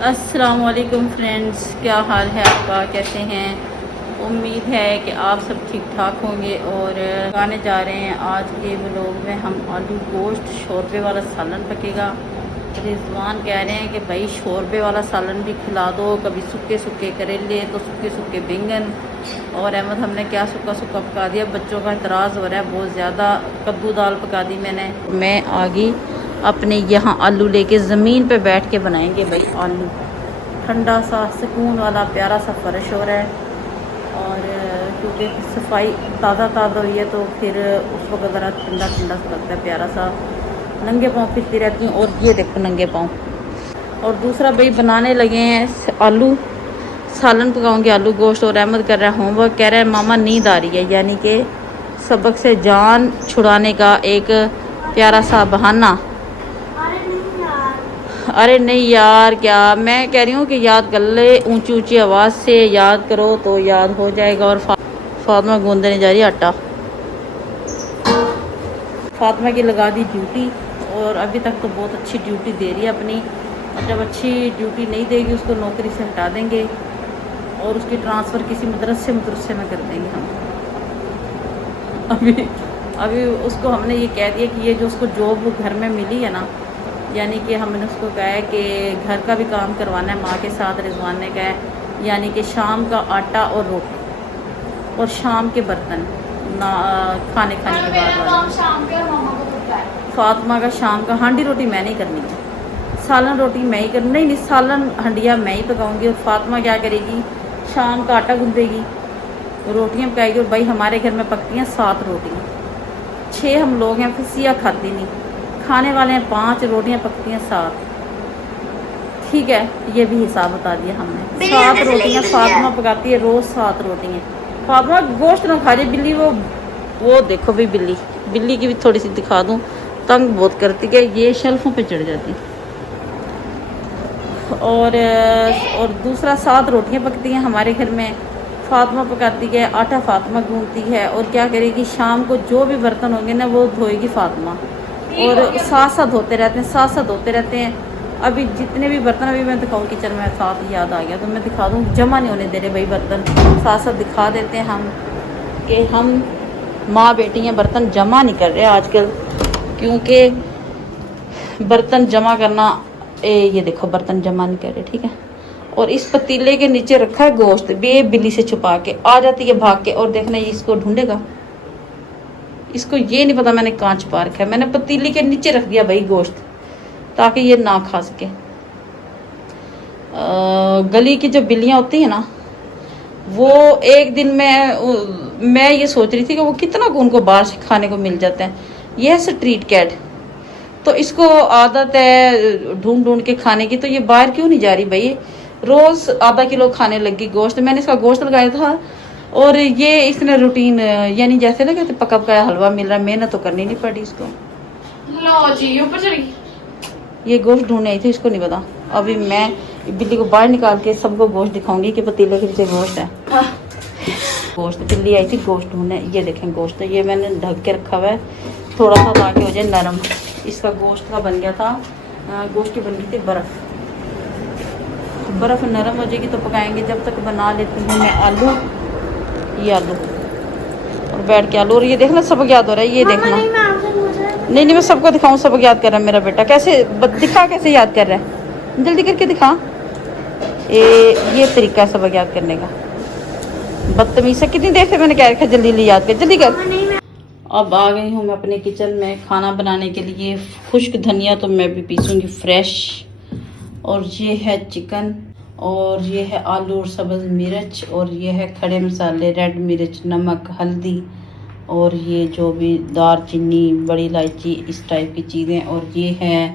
अस्सलाम वालेकुम फ्रेंड्स, क्या हाल है आपका, कैसे हैं। उम्मीद है कि आप सब ठीक ठाक होंगे। और गाने जा रहे हैं आज के व्लॉग में हम आलू गोश्त शोरबे वाला सालन पकेगा। रिजवान कह रहे हैं कि भाई शोरबे वाला सालन भी खिला दो, कभी सूखे सूखे करेले तो सूखे सूखे बैंगन। और अहमद हमने क्या सूखा सूखा पका दिया, बच्चों का इतराज़ हो रहा है बहुत ज़्यादा। कद्दू दाल पका दी मैं आ गई अपने यहाँ आलू लेके ज़मीन पे बैठ के बनाएंगे भाई आलू। ठंडा सा सुकून वाला प्यारा सा फर्श हो रहा है। और क्योंकि सफाई ताज़ा हुई है तो फिर उस वक्त ज़रा ठंडा ठंडा सा लगता है, प्यारा सा। नंगे पाँव खींचती रहती हूँ और ये देखो नंगे पाँव। और दूसरा भाई बनाने लगे हैं आलू सालन पकाऊंगी, आलू गोश्त। और अहमद कर रहा है होमवर्क, कह रहा है मामा नींद आ रही है, यानी कि सबक से जान छुड़ाने का एक प्यारा सा बहाना। अरे नहीं यार, क्या मैं कह रही हूँ कि याद कर ले, ऊंची ऊंची आवाज़ से याद करो तो याद हो जाएगा। और फातिमा गूंदने जा रही है आटा। फातिमा की लगा दी ड्यूटी और अभी तक तो बहुत अच्छी ड्यूटी दे रही है अपनी। और जब अच्छी ड्यूटी नहीं देगी उसको नौकरी से हटा देंगे और उसकी ट्रांसफ़र किसी मदरसे में कर देंगे हम। अभी उसको हमने ये कह दिया कि ये जो उसको जॉब घर में मिली है ना, यानी कि हमने उसको कहा है कि घर का भी काम करवाना है माँ के साथ। रिजवान ने कहा है यानी कि शाम का आटा और रोटी और शाम के बर्तन ना खाने के बाद फातिमा का शाम का हांडी रोटी मैं नहीं करनी है, सालन रोटी मैं ही करनी। नहीं सालन हंडिया मैं ही पकाऊंगी। और फातिमा क्या करेगी, शाम का आटा गूंदेगी, रोटियाँ पकाएगी। और भाई हमारे घर में पकती हैं 7 रोटियाँ, 6 हम लोग हैं, फिर सिया खाती नहीं, खाने वाले हैं 5, रोटियां पकती हैं 7। ठीक है, ये भी हिसाब बता दिया हमने। 7 रोटियां फातिमा पकाती है रोज़, 7 रोटियां। फातिमा गोश्त ना खा रही बिल्ली, वो देखो भी बिल्ली की भी थोड़ी सी दिखा दूं, तंग बहुत करती है, ये शेल्फों पे चढ़ जाती। और दूसरा 7 रोटियां पकती हैं हमारे घर में, फातिमा पकाती है, आटा फातिमा गूंथती है। और क्या करेगी, शाम को जो भी बर्तन होंगे ना वो धोएगी फातिमा। और साथ धोते रहते हैं। अभी जितने भी बर्तन, अभी मैं दिखाऊँ किचन में, साथ याद आ गया तो मैं दिखा दूँ। जमा नहीं होने दे रहे भाई बर्तन, साथ दिखा देते हैं हम कि हम माँ बेटी हैं, बर्तन जमा नहीं कर रहे आजकल, क्योंकि बर्तन जमा करना ये देखो बर्तन जमा नहीं कर रहे, ठीक है। और इस पतीले के नीचे रखा है गोश्त, ये बिल्ली से छुपा के आ जाती है भाग के। और देखना ये इसको ढूंढेगा, इसको ये नहीं पता मैंने कहाँ छुपा रखा है। मैंने पतीली के नीचे रख दिया भाई गोश्त, ताकि ये ना खा सके। गली की जो बिल्लियाँ होती हैं ना, वो एक दिन मैं ये सोच रही थी कि वो कितना उनको बाहर से खाने को मिल जाता है। ये है स्ट्रीट कैट, तो इसको आदत है ढूंढ के खाने की, तो ये बाहर क्यों नहीं जा रही भाई। रोज़ आधा किलो खाने लगी गोश्त। मैंने इसका गोश्त लगाया था और ये इसने रूटीन, यानी जैसे ना कहते पका पकाया हलवा मिल रहा है, मेहनत तो करनी नहीं पड़ी इसको। लो जी ऊपर चढ़ी, ये गोश्त ढूंढने आई थी, इसको नहीं पता। अभी मैं बिल्ली को बाहर निकाल के सबको गोश्त दिखाऊंगी कि पतीले के नीचे गोश्त है। गोश्त बिल्ली आई थी गोश्त ढूंढने, ये देखें गोश्त, ये मैंने ढक के रखा हुआ है थोड़ा सा ताकि हो जाए नरम। इसका गोश्त का बन गया था, गोश्त की बन गई थी बर्फ़ नरम हो जाएगी तो पकाएंगे। जब तक बना लेती हूँ मैं आलू, ये आलू, और बैठ के आलू। और ये देखना सबक याद हो रहा है, ये देखना। नहीं मैं सबको दिखाऊं, सबक याद कर रहा है मेरा बेटा। कैसे दिखा, कैसे याद कर रहा है, जल्दी करके दिखा। ये तरीका है सबक याद करने का, बदतमीज से। कितनी देर से मैंने कह रखा जल्दी याद कर, जल्दी कर। अब आ गई हूँ मैं अपने किचन में खाना बनाने के लिए। खुश्क धनिया तो मैं भी पीसूँगी फ्रेश। और ये है चिकन, और ये है आलू और सब्ज़ मिर्च, और ये है खड़े मसाले, रेड मिर्च, नमक, हल्दी, और ये जो भी दालचीनी, बड़ी इलायची, इस टाइप की चीज़ें। और ये है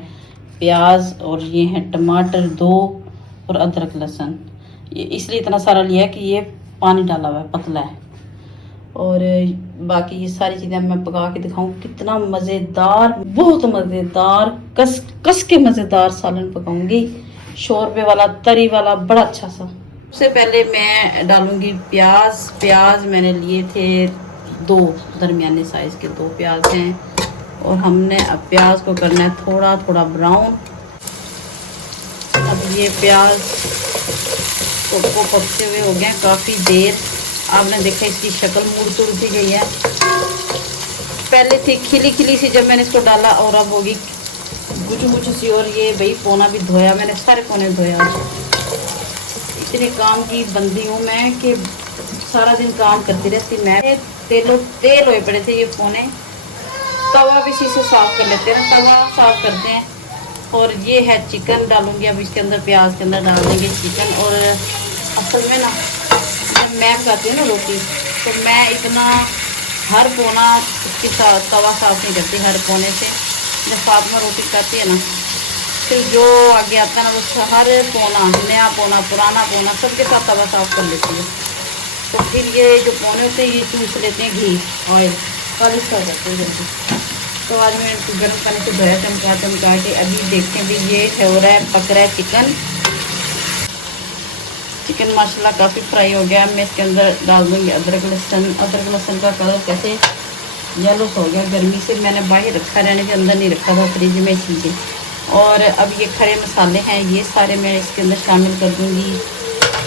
प्याज, और ये है टमाटर 2, और अदरक लहसुन। ये इसलिए इतना सारा लिया है कि ये पानी डाला हुआ है, पतला है। और बाकी ये सारी चीज़ें मैं पका के दिखाऊँ। कितना मज़ेदार, बहुत मज़ेदार, कस के मज़ेदार सालन पकाऊंगी, शोरबे वाला, तरी वाला, बड़ा अच्छा सा। सबसे पहले मैं डालूंगी प्याज मैंने लिए थे 2 दरमियाने साइज़ के 2 प्याज हैं। और हमने अब प्याज को करना है थोड़ा थोड़ा ब्राउन। अब ये प्याज को पकते हुए हो गए काफ़ी देर। आपने देखा इसकी शक्ल मुड़ तुड़ सी गई है, पहले थी खिली खिली सी जब मैंने इसको डाला, और अब होगी गुच गुच सी। और ये भाई पोना भी धोया मैंने, सारे पोने धोया। इतने काम की बंदी हूँ मैं कि सारा दिन काम करती रहती मैं। तेल हुए पड़े थे ये पोने। तवा भी इसी से साफ कर लेते हैं, तवा साफ करते हैं। और ये है चिकन डालूंगी अब इसके अंदर, प्याज के अंदर डाल देंगे चिकन। और असल में ना जब मैं पकाती हूँ ना रोटी, तो मैं इतना हर कोना उसके साथ तवा साफ नहीं करती हर कोने से। जब फातिमा रोटी पकाती है ना, फिर जो आगे आता है ना वो हर कोना, नया कोना पुराना कोना सबके साथ तवा साफ कर लेती है। तो फिर ये जो कोने होते हैं ये चूस लेते हैं घी ऑयल, पॉलिश कर जाते हैं जल्दी। तो आज मैं गर्म पानी से धोया चमका के। अभी देखते हैं भी ये हो रहा है, पक रहा है चिकन। चिकन माशाल्लाह काफ़ी फ्राई हो गया। मैं इसके अंदर डाल दूँगी अदरक लहसुन। अदरक लहसुन का कलर कैसे येलो हो गया, गर्मी से मैंने बाहर रखा, रहने के अंदर नहीं रखा था फ्रिज में चीज़ें। और अब ये खड़े मसाले हैं, ये सारे मैं इसके अंदर शामिल कर दूँगी।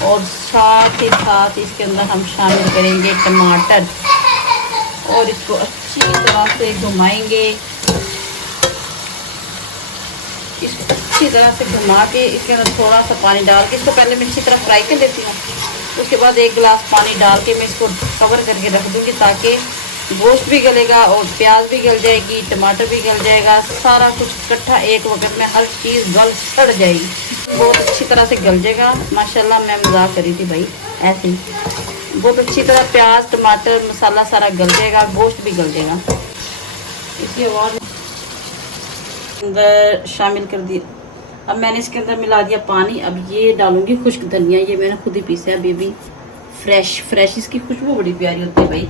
और साथ ही साथ इसके अंदर हम शामिल करेंगे टमाटर, और इसको अच्छी तरह से घुमाएंगे। इसको अच्छी तरह से घुमा के इसके अंदर थोड़ा सा पानी डाल के इसको पहले मैं अच्छी तरह फ्राई कर लेती हूँ। उसके बाद 1 गिलास पानी डाल के मैं इसको कवर करके रख दूँगी, ताकि गोश्त भी गलेगा और प्याज भी गल जाएगी, टमाटर भी गल जाएगा, सारा कुछ इकट्ठा एक वक्त में हर चीज़ गल सड़ जाएगी, बहुत अच्छी तरह से गल जाएगा। माशाल्लाह मैं मजाक करी थी भाई, ऐसे ही बहुत अच्छी तरह प्याज टमाटर मसाला सारा गल जाएगा, गोश्त भी गल जाएगा। इसके बाद अंदर शामिल कर दिया। अब मैंने इसके अंदर मिला दिया पानी। अब ये डालूंगी खुश्क धनिया, ये मैंने खुद ही पीसा है अभी भी, फ्रेश। इसकी खुशबू बड़ी प्यारी होती है भाई।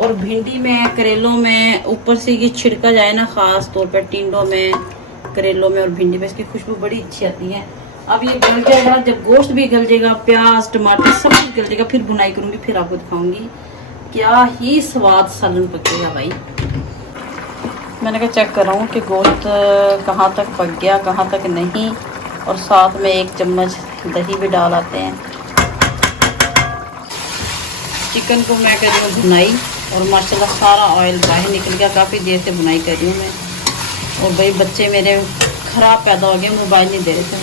और भिंडी में, करेलों में ऊपर से ये छिड़का जाए ना, ख़ास तौर पर टिंडों में, करेलों में और भिंडी में इसकी खुशबू बड़ी अच्छी आती है। अब ये गल जाएगा, जब गोश्त भी गल जाएगा, प्याज टमाटर सब कुछ गल जाएगा, फिर बुनाई करूँगी, फिर आपको दिखाऊँगी क्या ही स्वाद सालन पकेगा भाई। मैंने कहा चेक कर रहा हूँ कि गोश्त कहाँ तक पक गया कहाँ तक नहीं। और साथ में 1 चम्मच दही भी डाल आते हैं। चिकन को मैं कर रही हूँ भुनाई, और माशाल्लाह सारा ऑयल बाहर निकल गया। काफ़ी देर से भुनाई कर रही हूँ मैं। और भाई बच्चे मेरे ख़राब पैदा हो गए, मोबाइल नहीं दे रहे थे,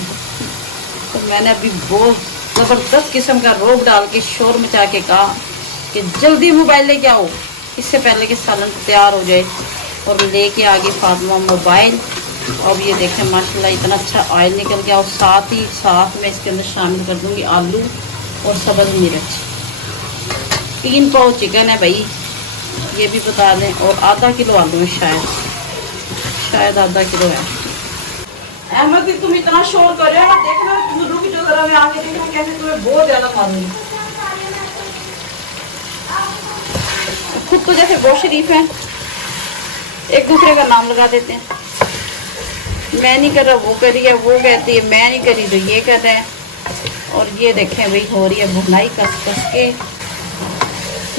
तो मैंने अभी बहुत ज़बरदस्त किस्म का रोब डाल के शोर मचा के कहा कि जल्दी मोबाइल लेके आओ, इससे पहले कि सालन तैयार हो जाए। और लेके आ गई फातिमा मोबाइल। अब ये देखें माशाल्लाह इतना अच्छा ऑयल निकल गया। और साथ ही साथ मैं इसके अंदर शामिल कर दूंगी आलू और सब्ज़ मिर्च। 3 पाव चिकन है भाई, ये भी बता दें। और आधा किलो आलू है, शायद आधा किलो है। अहमद भी तुम इतना शोर कर रहे हो, देखना तुम रुक जो जरा, मैं आगे देखना कैसे तुम्हें बहुत ज़्यादा मारूंगी। खुद तो जैसे बहुत शरीफ है, एक दूसरे का नाम लगा देते हैं। मैं नहीं कर रहा वो करी है, वो कहती है मैं नहीं करी तो ये कर रहा है। और ये देखें भाई हो रही है भुनाई कस के।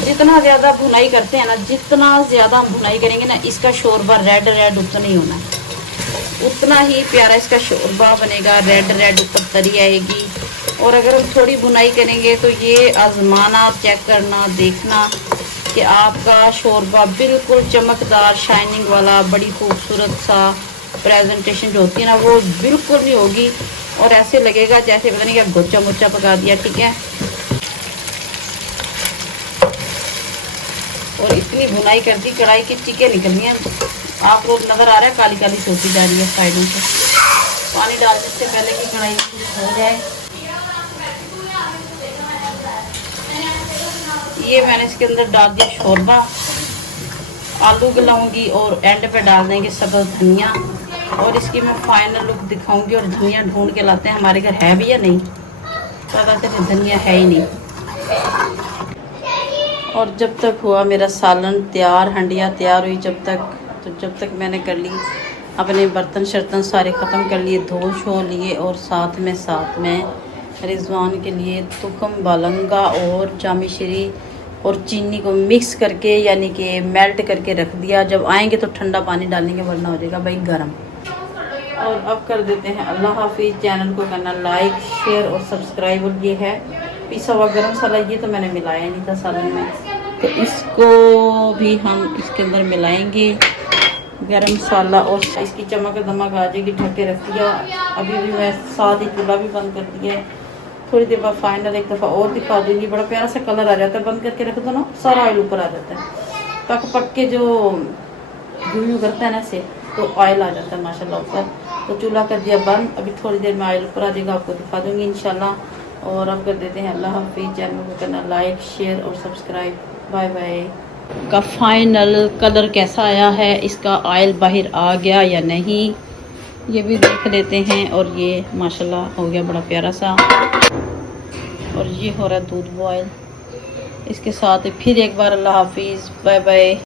जितना ज़्यादा भुनाई करते हैं ना, जितना ज़्यादा भुनाई करेंगे ना, इसका शोरबा रेड उतना ही होना, उतना ही प्यारा इसका शोरबा बनेगा। रेड ऊपर तरी आएगी। और अगर हम थोड़ी भुनाई करेंगे तो ये आजमाना, चेक करना, देखना कि आपका शोरबा बिल्कुल चमकदार शाइनिंग वाला, बड़ी खूबसूरत सा प्रेजेंटेशन जो होती है ना, वो बिल्कुल नहीं होगी। और ऐसे लगेगा जैसे पता नहीं क्या गोचा मोचा पका दिया। ठीक है, और इतनी भुनाई कर दी, कढ़ाई की चिकें निकलनी है। आप लोग नज़र आ रहा है काली काली सोती जा रही है साइडों से। पानी डालने से पहले कि कढ़ाई हो जाए। ये मैंने इसके अंदर डाल दिया शोरबा, आलू गलाऊंगी और एंड पे डाल देंगे सब्ज़ धनिया। और इसकी मैं फाइनल लुक दिखाऊंगी। और धनिया ढूंढ के लाते हैं, हमारे घर है भी या नहीं, पता चले धनिया है ही नहीं। और जब तक हुआ मेरा सालन तैयार, हंडिया तैयार हुई जब तक मैंने कर ली अपने बर्तन शर्तन सारे ख़त्म कर लिए, धो शो लिए। और साथ में रिजवान के लिए तुखम बालंगा और जामिश्री और चीनी को मिक्स करके, यानी कि मेल्ट करके रख दिया। जब आएंगे तो ठंडा पानी डालेंगे, वरना हो जाएगा भाई गर्म। और अब कर देते हैं अल्लाह हाफिज़। चैनल को करना लाइक शेयर और सब्सक्राइब। और ये है पिसा हुआ गरम मसाला, ये तो मैंने मिलाया नहीं था सालन में, तो इसको भी हम इसके अंदर मिलाएंगे गरम मसाला। और इसकी चमक दमक आ जाएगी। ढक के रख दिया। अभी भी मैं साथ ही चूल्हा भी बंद कर दिया है। थोड़ी देर बाद फाइनल एक दफ़ा और दिखा दूँगी। बड़ा प्यारा सा कलर आ जाता है, बंद करके रख दो ना, सारा ऑयल ऊपर आ जाता है। पक पक के जो यूँ करता है ना से, तो ऑयल आ जाता है माशाल्लाह ऊपर। तो चूल्हा कर दिया बंद। अभी थोड़ी देर में ऑयल ऊपर आ जाएगा, आपको दिखा दूँगी इंशाल्लाह। और अब कर देते हैं अल्लाह हाफिज़। चैनल को करना लाइक शेयर और सब्सक्राइब। Bye bye. का फाइनल कलर कैसा आया है, इसका ऑयल बाहर आ गया या नहीं, ये भी देख लेते हैं। और ये माशाल्लाह हो गया बड़ा प्यारा सा। और ये हो रहा है दूध बॉयल। इसके साथ फिर एक बार अल्लाह हाफिज़, बाय बाय।